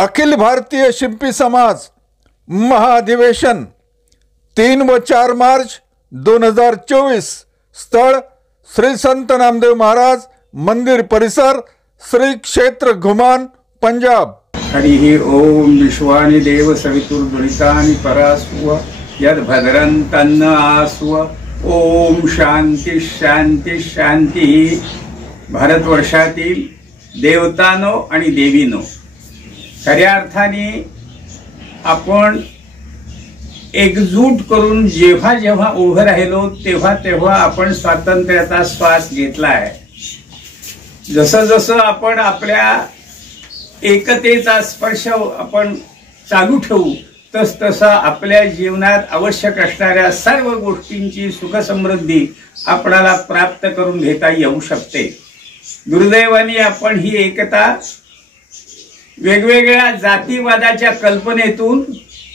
अखिल भारतीय शिंपी समाज महाधिवेशन 3 व 4 मार्च 2024। स्थळ श्री संत नामदेव महाराज मंदिर परिसर, श्री क्षेत्र घुमान, पंजाब। हरि ओम विश्वानि देव सवितुर्गणितानि परास्व यद भद्रं तन्न आस्व। ओम शांती शांती शांती। भारतवर्षातील देवतानो आणि देवीनो, खऱ्या अर्थाने आपण एकजूट करून जेव्हा जेव्हा उभं राहिलो तेव्हा तेव्हा आपण स्वातंत्र्याचा श्वास घेतला आहे। जसं जसं आपण आपल्या एकतेचा स्पर्श आपण चालू ठेवू तस तसा आपल्या जीवनात आवश्यक असणाऱ्या सर्व गोष्टींची सुख समृद्धी आपल्याला प्राप्त करून घेता येऊ शकते। दुर्दैवाने आपण ही एकता वेगवेगळ्या जातीवादाच्या कल्पनेतून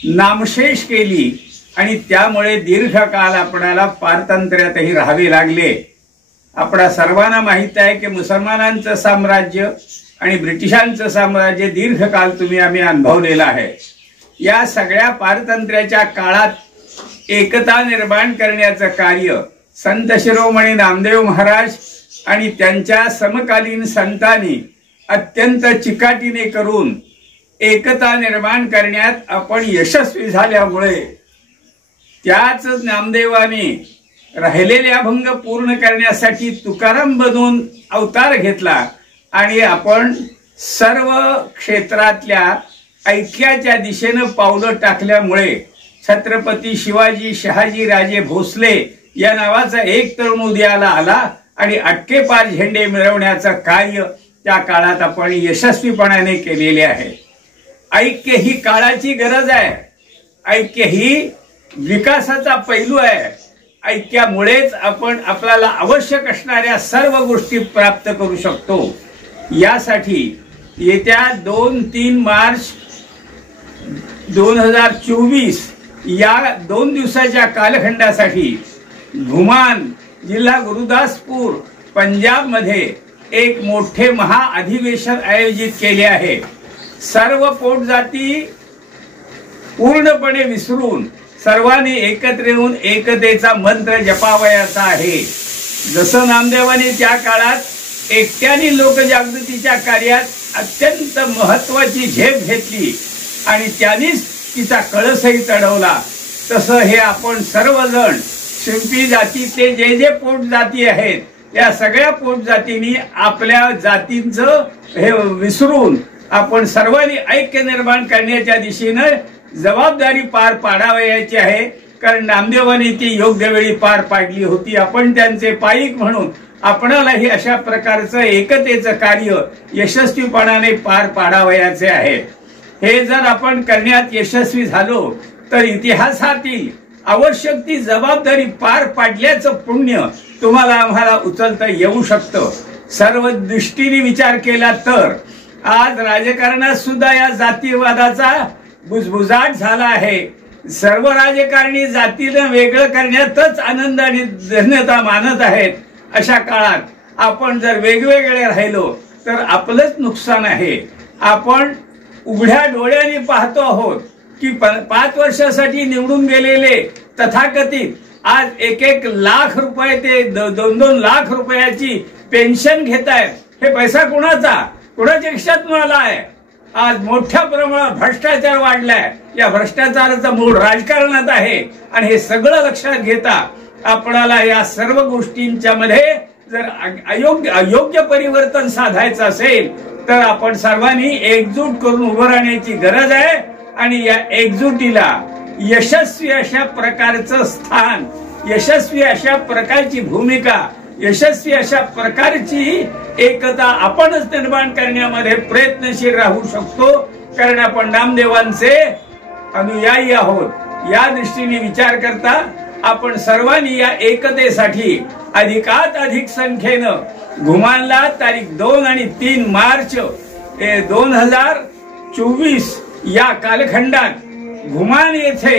नामशेष केली आणि त्यामुळे दीर्घकाळ आपल्याला पारतंत्र्यातही राहावे लागले। आपल्या सर्वांना माहित आहे की मुसलमानांचं साम्राज्य आणि ब्रिटिशांचं साम्राज्य दीर्घकाळ आम्ही अनुभवलेलं आहे। या सगळ्या पारतंत्र्याच्या काळात एकता निर्माण करण्याचं कार्य संत शिरोमणी नामदेव महाराज आणि त्यांच्या समकालीन संतांनी अत्यंत चिकाटीने करून एकता निर्माण करण्यात आपण यशस्वी झाल्यामुळे त्याच नामदेवाने राहिलेले अभंग पूर्ण करण्यासाठी तुकाराम बनून अवतार घेतला आणि आपण सर्व क्षेत्रातल्या ऐक्याच्या दिशेने पावलं टाकल्यामुळे छत्रपती शिवाजी शहाजी राजे भोसले या नावाचा एक तरुण उदयाला आला आणि अटकेपार झेंडे मिळवण्याचं कार्य त्या काळात आपण यशस्वीपणाने केलेले आहे। ऐक्य ही काळाची गरज आहे। ऐक्य ही विकासाचा पैलू आहे। ऐक्यामुळेच आपण आपल्याला आवश्यक असणाऱ्या सर्व गोष्टी प्राप्त करू शकतो। यासाठी येत्या 2-3 मार्च 2024 या 2 दिवसाच्या कालखंडासाठी घुमान जिल्हा गुरुदासपूर पंजाब मध्ये एक मोठे महाअधिवेशन आयोजित केले आहे। सर्व पोटजाती पूर्णपणे विसरून सर्वांनी एकत्र येऊन एकतेचा मंत्र जपावयाचा आहे। जसं नामदेवाने त्या काळात एकट्याने लोकजागृतीच्या कार्यात अत्यंत महत्वाची झेप घेतली आणि त्यांनीच तिचा कळसही चढवला, तसं हे आपण सर्वजण शिंपी जातीतले जे पोटजाती आहेत या सगळ्या पोटजातींनी आपल्या जातींचं हे विसरून आपण सर्वांनी ऐक्य निर्माण करण्याच्या दिशेने जबाबदारी पार पाडावयाची आहे। कारण नामदेवांनी ती योग्य वेळी पार पाडली होती। आपण त्यांचे पाईक म्हणून आपणालाही अशा प्रकारचं एकतेचं कार्य यशस्वीपणाने पार पाडावयाचे आहे। हे जर आपण करण्यात यशस्वी झालो तर इतिहासातील आवश्यक ती जबाबदारी पार पाडल्याचं पुण्य तुम्हाला आम्हाला उचलता येऊ शकतं। सर्व दृष्टीने विचार केला तर आज राजकारणात सुद्धा या जातीवादाचा बुजबुजाट झाला आहे। सर्व राजकारणी जातीला वेगळं करण्यातच आनंद आणि धन्यता मानत आहेत। अशा काळात आपण जर वेगवेगळे राहिलो तर आपलंच नुकसान आहे। आपण उघड्या डोळ्यांनी पाहतो आहोत की 5 वर्षासाठी निवडून गेलेले तथाकथित आज 1-1 लाख रुपये ते 2-2 लाख रुपयाची पेन्शन घेत आहेत। हे पैसा कुणाच्या खिशातून आला आहे? आज मोठ्या प्रमाणात भ्रष्टाचार वाढलाय। या भ्रष्टाचाराचा मूळ राजकारणात आहे आणि हे सगळं लक्षात घेता आपल्याला या सर्व गोष्टींच्या मध्ये जर अयोग्य परिवर्तन साधायचं असेल तर आपण सर्वांनी एकजूट करून उभं राहण्याची गरज आहे आणि या एकजुटीला यशस्वी अशा प्रकारचं स्थान, यशस्वी अशा प्रकारची भूमिका, यशस्वी अशा प्रकारची एकता आपणच निर्माण करण्यामध्ये प्रयत्नशील राहू शकतो। कारण आपण नामदेवांचे अनुयायी आहोत। या दृष्टीने विचार करता आपण सर्वांनी या एकतेसाठी अधिकात अधिक संख्येनं घुमानला तारीख 2 आणि 3 मार्च 2024 या कालखंडात घुमान येथे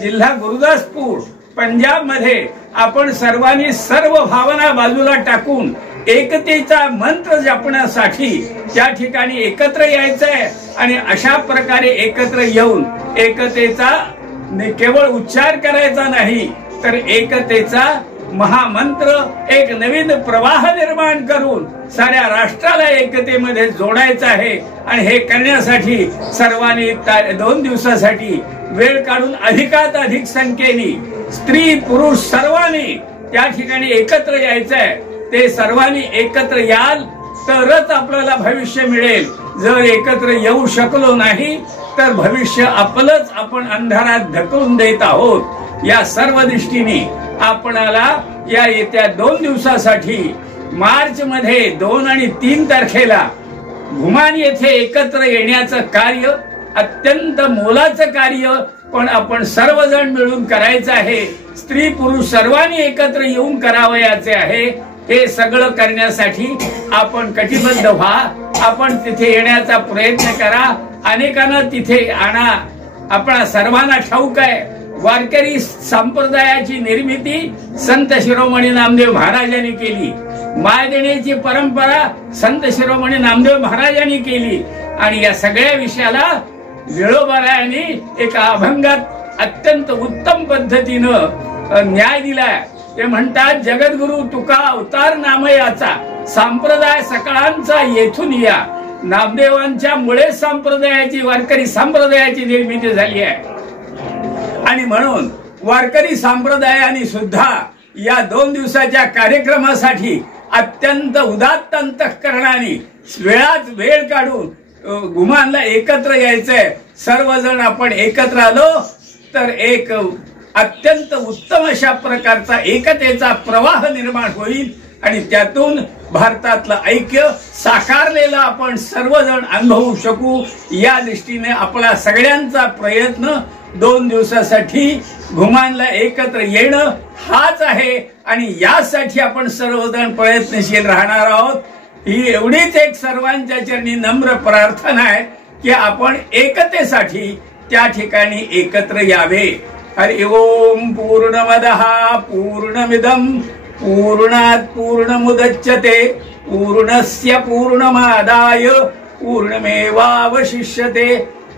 जिल्हा गुरुदासपूर पंजाब मध्ये आपण सर्वांनी सर्व भावना बाजूला टाकून एकतेचा मंत्र जपण्यासाठी त्या ठिकाणी एकत्र यायचंय आणि अशा प्रकारे एकत्र येऊन एकतेचा केवळ उच्चार करायचा नाही तर एकतेचा महामंत्र एक नवीन प्रवाह निर्माण करून साऱ्या राष्ट्राला एकतेमध्ये जोडायचं आहे। आणि हे करण्यासाठी सर्वांनी 2 दिवसासाठी वेळ काढून अधिकात अधिक संख्येने स्त्री पुरुष सर्वांनी त्या ठिकाणी एकत्र यायचंय। ते सर्वांनी एकत्र याल तरच आपल्याला भविष्य मिळेल। जर एकत्र येऊ शकलो नाही तर भविष्य आपलंच आपण अंधारात ढकलून देत आहोत। या सर्व दृष्टीने आपणाला या येत्या 2 दिवसासाठी मार्च मध्ये 2 आणि 3 तारखेला घुमान येथे एकत्र येण्याचं कार्य अत्यंत मोलाचं कार्य पण आपण सर्वजण मिळून करायचं आहे। स्त्री पुरुष सर्वांनी एकत्र येऊन करावयाचे आहे। हे सगळं करण्यासाठी आपण कटिबद्ध व्हा। आपण तिथे येण्याचा प्रयत्न करा, अनेकांना तिथे आणा। आपणा सर्वांना ठाऊक आहे वारकरी संप्रदायाची निर्मिती संत शिरोमणी नामदेव महाराजांनी केली। माय देण्याची परंपरा संत शिरोमणी नामदेव महाराजांनी केली आणि या सगळ्या विषयाला विठोबारायांनी एका अभंगात अत्यंत उत्तम पद्धतीनं न्याय दिलाय। ते म्हणतात जगद्गुरु तुका अवतार नामयाचा संप्रदाय सकळांचा येथून या। नामदेवांच्या मुळे संप्रदायाची वारकरी संप्रदायाची निर्मिती झाली आहे आणि म्हणून वारकरी संप्रदायाने सुद्धा या 2 दिवसाच्या कार्यक्रमासाठी अत्यंत उदात्त अंतःकरणाने वेळात वेळ काढून घुमानला एकत्र यायचंय। सर्वजण आपण एकत्र आलो तर एक अत्यंत उत्तम अशा प्रकारचा एकतेचा प्रवाह निर्माण होईल आणि त्यातून भारतातलं ऐक्य साकारलेलं आपण सर्वजण अनुभवू शकू। या दृष्टीने आपला सगळ्यांचा प्रयत्न 2 दिवसासाठी घुमानला एकत्र येणं हाच आहे आणि यासाठी आपण सर्वजण प्रयत्नशील राहणार आहोत। ही एवढीच एक सर्वांच्या चरणी नम्र प्रार्थना आहे की आपण एकतेसाठी त्या ठिकाणी एकत्र यावे। हरि ओम पूर्णमदः पूर्णमिदं पूर्णात् पूर्णमुदच्यते पूर्णस्य पूर्णमादाय पूर्णमेवावशिष्यते।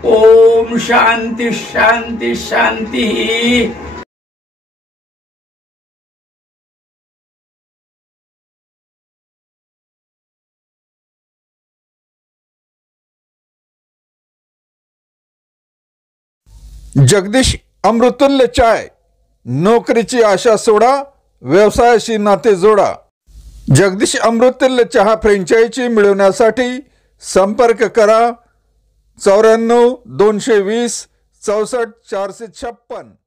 ओम शांति शांति शांति। जगदीश अमृतुल्य चाय, नोकरीची आशा सोडा, व्यवसायाशी नाते जोडा। जगदीश अमृतुल्य चहा फ्रँचायझी मिळवण्यासाठी संपर्क करा 94 220 64 456।